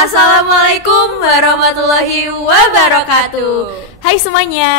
Assalamualaikum warahmatullahi wabarakatuh. Hai semuanya.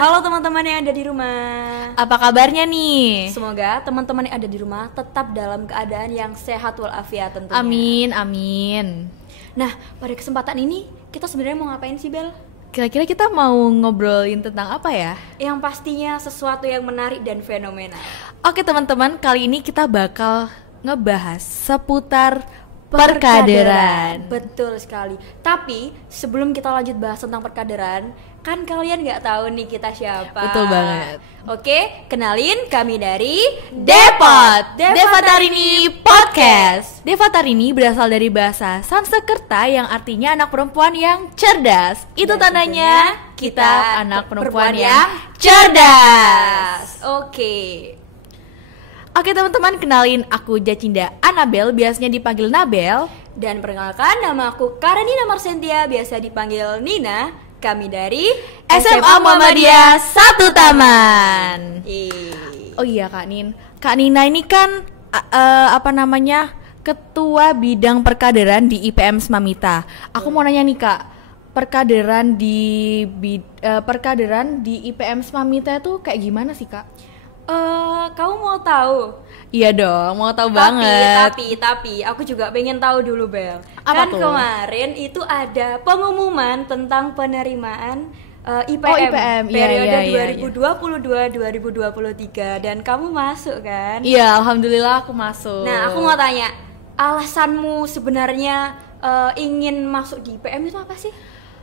Halo teman-teman yang ada di rumah. Apa kabarnya nih? Semoga teman-teman yang ada di rumah tetap dalam keadaan yang sehat walafiat tentunya. Amin, amin. Nah, pada kesempatan ini kita sebenarnya mau ngapain sih, Bel? Kira-kira kita mau ngobrolin tentang apa ya? Yang pastinya sesuatu yang menarik dan fenomenal. Oke teman-teman, kali ini kita bakal ngebahas seputar perkaderan. Betul sekali. Tapi sebelum kita lanjut bahas tentang perkaderan, kan kalian nggak tahu nih kita siapa. Betul banget. Oke, kenalin kami dari Depot Devatarini Podcast. Devatarini berasal dari bahasa Sanskerta yang artinya anak perempuan yang cerdas. Itu Dan tandanya tentunya kita anak perempuan yang cerdas. Oke teman-teman, kenalin aku Jacinda Anabel, biasanya dipanggil Nabel. Dan perkenalkan, nama aku Karenina Marsentia, biasa dipanggil Nina. Kami dari SMA Muhammadiyah 1 Taman. Ih. Oh iya Kak Nin, Kak Nina ini kan ketua bidang perkaderan di IPM Smamita. Aku mau nanya nih Kak, perkaderan di IPM Smamita itu kayak gimana sih Kak? Kamu mau tahu? Iya dong, mau tahu banget. Tapi aku juga pengen tahu dulu, Bel. Apa kan tuh? Kemarin itu ada pengumuman tentang penerimaan IPM, Oh, IPM. Iya, periode iya, 2022-2023 dan kamu masuk kan? Iya, alhamdulillah aku masuk. Nah, aku mau tanya, alasanmu sebenarnya ingin masuk di IPM itu apa sih?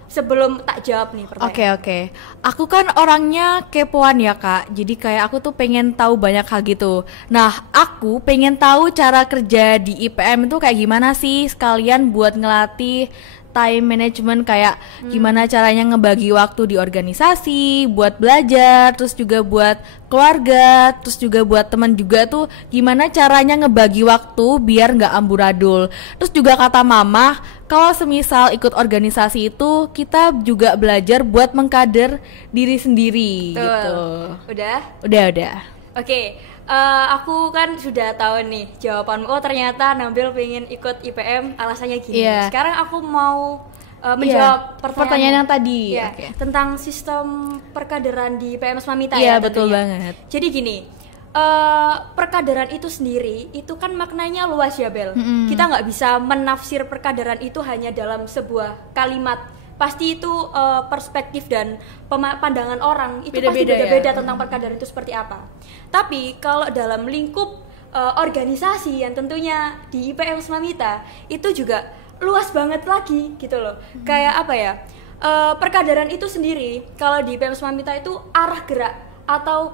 Sebelum tak jawab nih pertanyaan. Oke. Aku kan orangnya kepoan ya Kak. Jadi kayak aku tuh pengen tahu banyak hal gitu. Nah, aku pengen tahu cara kerja di IPM itu kayak gimana sih, sekalian buat ngelatih time management, kayak gimana caranya ngebagi waktu di organisasi, buat belajar, terus juga buat keluarga, terus juga buat teman juga tuh gimana caranya ngebagi waktu biar nggak amburadul. Terus juga kata mama, kalau semisal ikut organisasi itu kita juga belajar buat mengkader diri sendiri. Betul. Gitu. Udah? Udah. Oke, aku kan sudah tahu nih jawabanmu. Oh, ternyata Nabil pengen ikut IPM, alasannya gini. Iya. Sekarang aku mau menjawab pertanyaan yang tadi. Ya, Oke. tentang sistem perkaderan di IPM Smamita Iya, ya. betul tentunya. banget. Jadi gini, perkaderan itu sendiri itu kan maknanya luas ya, Bel. Kita nggak bisa menafsir perkaderan itu hanya dalam sebuah kalimat. Pasti itu perspektif dan pandangan orang itu pasti beda-beda tentang perkaderan itu seperti apa. Tapi kalau dalam lingkup organisasi yang tentunya di IPM Smamita itu juga luas banget lagi gitu loh. Kayak apa ya? Perkaderan itu sendiri kalau di IPM Smamita itu arah gerak atau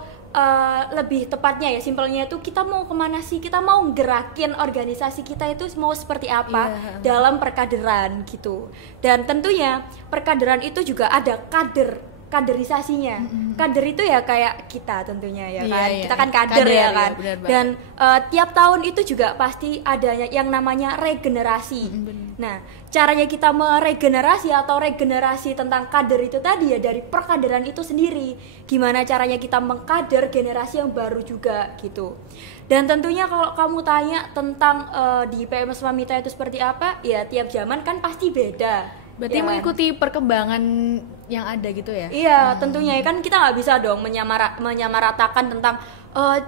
lebih tepatnya ya simpelnya itu kita mau kemana sih, kita mau gerakin organisasi kita itu mau seperti apa dalam perkaderan gitu. Dan tentunya perkaderan itu juga ada kaderisasinya. Kader itu ya kayak kita tentunya ya kan. Iya. Kita kan kader ya kan. Ya, benar banget. Dan tiap tahun itu juga pasti ada yang namanya regenerasi. Nah, caranya kita meregenerasi atau regenerasi tentang kader itu tadi ya dari perkaderan itu sendiri. Gimana caranya kita mengkader generasi yang baru juga gitu. Dan tentunya kalau kamu tanya tentang di IPM Smamita itu seperti apa, ya tiap zaman kan pasti beda. Berarti Ya kan? mengikuti perkembangan yang ada gitu ya? Iya, tentunya kan kita nggak bisa dong menyamaratakan tentang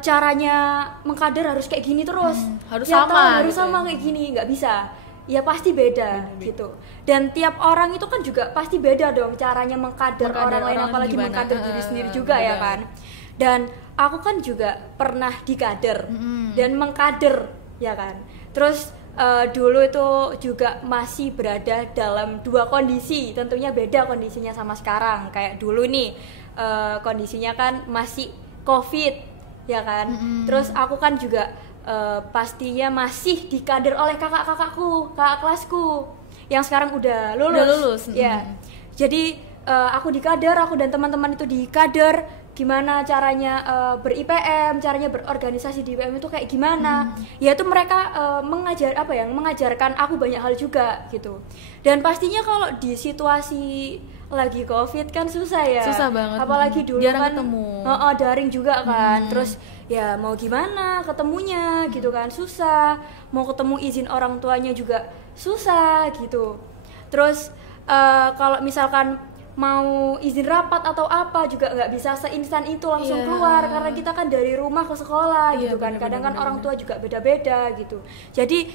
caranya mengkader harus kayak gini terus. Harus Ya, sama harus gitu sama kayak gini, nggak bisa. Ya pasti beda gitu. Dan tiap orang itu kan juga pasti beda dong caranya mengkader orang lain, apalagi gimana? mengkader diri sendiri juga ya kan. Dan aku kan juga pernah dikader dan mengkader ya kan. Terus dulu itu juga masih berada dalam dua kondisi, tentunya beda kondisinya sama sekarang. Kayak dulu nih kondisinya kan masih COVID ya kan. Terus aku kan juga pastinya masih dikader oleh kakak kelasku yang sekarang udah lulus. Ya. Jadi aku dikader, aku dan teman-teman itu dikader. Gimana caranya ber-IPM, caranya berorganisasi di IPM itu kayak gimana. Yaitu mereka mengajarkan aku banyak hal juga gitu. Dan pastinya kalau di situasi lagi COVID kan susah ya. Susah banget. Apalagi dulu jarang kan ketemu. Daring juga kan. Terus ya mau gimana ketemunya gitu kan susah. Mau ketemu izin orang tuanya juga susah gitu. Terus kalau misalkan mau izin rapat atau apa juga nggak bisa seinstan itu langsung keluar, karena kita kan dari rumah ke sekolah gitu kan. Kadang kan orang tua juga beda-beda gitu. Jadi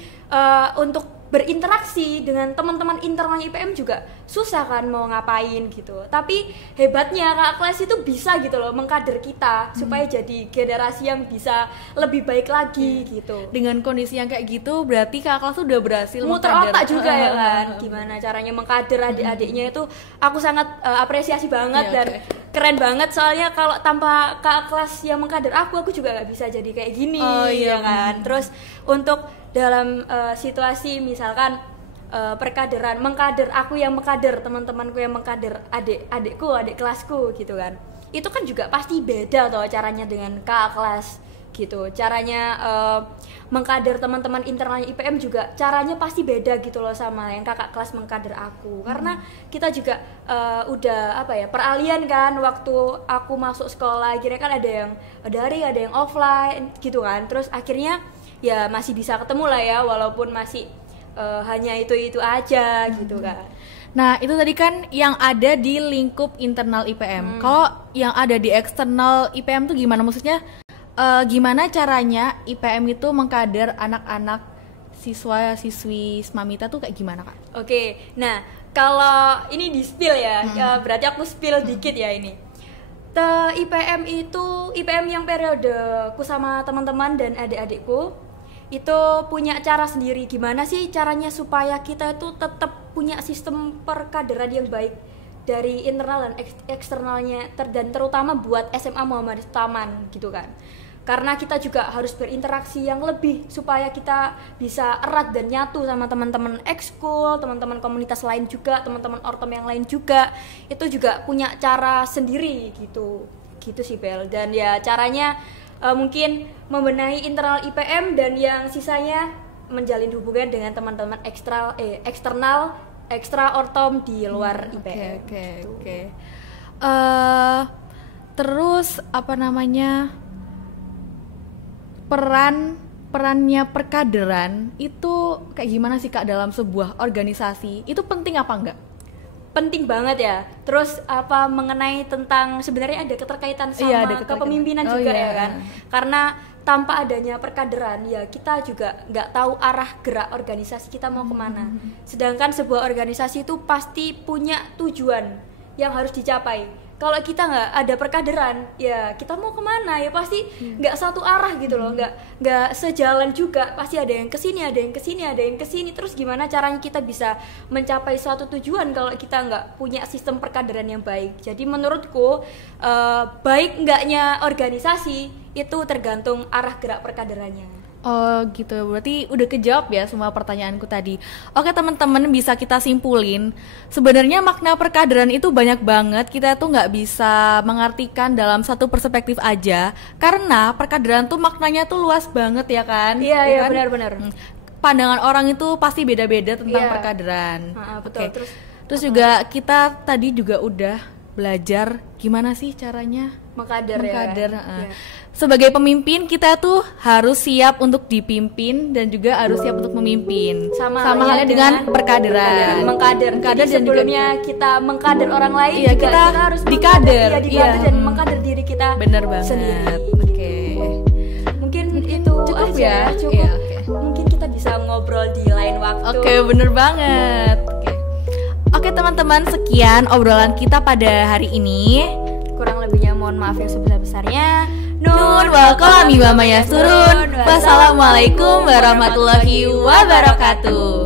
untuk berinteraksi dengan teman-teman internalnya IPM juga susah kan mau ngapain gitu. Tapi hebatnya kakak kelas itu bisa gitu loh mengkader kita supaya jadi generasi yang bisa lebih baik lagi gitu. Dengan kondisi yang kayak gitu berarti kakak kelas udah berhasil muter otak juga ya kan. Gimana caranya mengkader adik-adiknya itu aku sangat apresiasi banget dan keren banget, soalnya kalau tanpa kakak kelas yang mengkader aku juga nggak bisa jadi kayak gini ya kan. Terus untuk dalam situasi misalkan perkaderan, mengkader aku yang mengkader, teman-temanku yang mengkader, adik kelasku gitu kan, itu kan juga pasti beda toh caranya dengan kakak kelas gitu. Caranya mengkader teman-teman internalnya IPM juga caranya pasti beda gitu loh sama yang kakak kelas mengkader aku. Karena kita juga udah peralihan kan, waktu aku masuk sekolah akhirnya kan ada yang daring, ada yang offline gitu kan. Terus akhirnya ya masih bisa ketemu lah ya, walaupun masih hanya itu aja gitu kan. Nah itu tadi kan yang ada di lingkup internal IPM. Kalau yang ada di eksternal IPM tuh gimana? Maksudnya gimana caranya IPM itu mengkader anak-anak siswa-siswi Smamita tuh kayak gimana kak? Oke, nah kalau ini di spill ya, berarti aku spill dikit ya ini. IPM yang periodeku sama teman-teman dan adik-adikku itu punya cara sendiri, gimana sih caranya supaya kita itu tetap punya sistem perkaderan yang baik dari internal dan eksternalnya, dan terutama buat SMA Muhammadiyah Taman gitu kan. Karena kita juga harus berinteraksi yang lebih supaya kita bisa erat dan nyatu sama teman-teman ekskul, teman-teman komunitas lain juga, teman-teman ortom yang lain juga. Itu juga punya cara sendiri gitu sih Bel. Dan ya caranya mungkin membenahi internal IPM, dan yang sisanya menjalin hubungan dengan teman-teman eksternal ekstra ortom di luar IPM. Oke. Terus apa namanya, perannya perkaderan itu kayak gimana sih kak dalam sebuah organisasi? Itu penting apa enggak? Penting banget ya. Terus mengenai tentang sebenarnya ada keterkaitan sama kepemimpinan juga ya kan. Karena tanpa adanya perkaderan ya kita juga nggak tahu arah gerak organisasi kita mau kemana. Sedangkan sebuah organisasi itu pasti punya tujuan yang harus dicapai. Kalau kita nggak ada perkaderan ya kita mau kemana ya pasti nggak satu arah gitu loh, nggak sejalan juga, pasti ada yang kesini, ada yang kesini, ada yang kesini. Terus gimana caranya kita bisa mencapai suatu tujuan kalau kita nggak punya sistem perkaderan yang baik? Jadi menurutku baik enggaknya organisasi itu tergantung arah gerak perkaderannya. Oh gitu, berarti udah kejawab ya semua pertanyaanku tadi. Oke teman-teman, bisa kita simpulin sebenarnya makna perkaderan itu banyak banget. Kita tuh nggak bisa mengartikan dalam satu perspektif aja, karena perkaderan tuh maknanya tuh luas banget ya kan? Iya kan? Benar-benar. Pandangan orang itu pasti beda-beda tentang perkaderan. Betul. Terus juga kita tadi juga udah belajar gimana sih caranya mengkader. Ya. Sebagai pemimpin kita tuh harus siap untuk dipimpin dan juga harus siap untuk memimpin. Sama halnya dengan perkaderan. Mengkader. Dan sebelumnya juga kita mengkader orang lain, iya, kita harus dikader. Dan mengkader diri kita. Bener banget. Sendiri. Oke. Mungkin itu cukup aja. Ya. Cukup. Iya, Mungkin kita bisa ngobrol di lain waktu. Oke, bener banget. Oke teman-teman, sekian obrolan kita pada hari ini. Kurang lebihnya mohon maaf yang sebesar-besarnya. Nun wal qalami wa ma yasurun. Wassalamualaikum warahmatullahi wabarakatuh.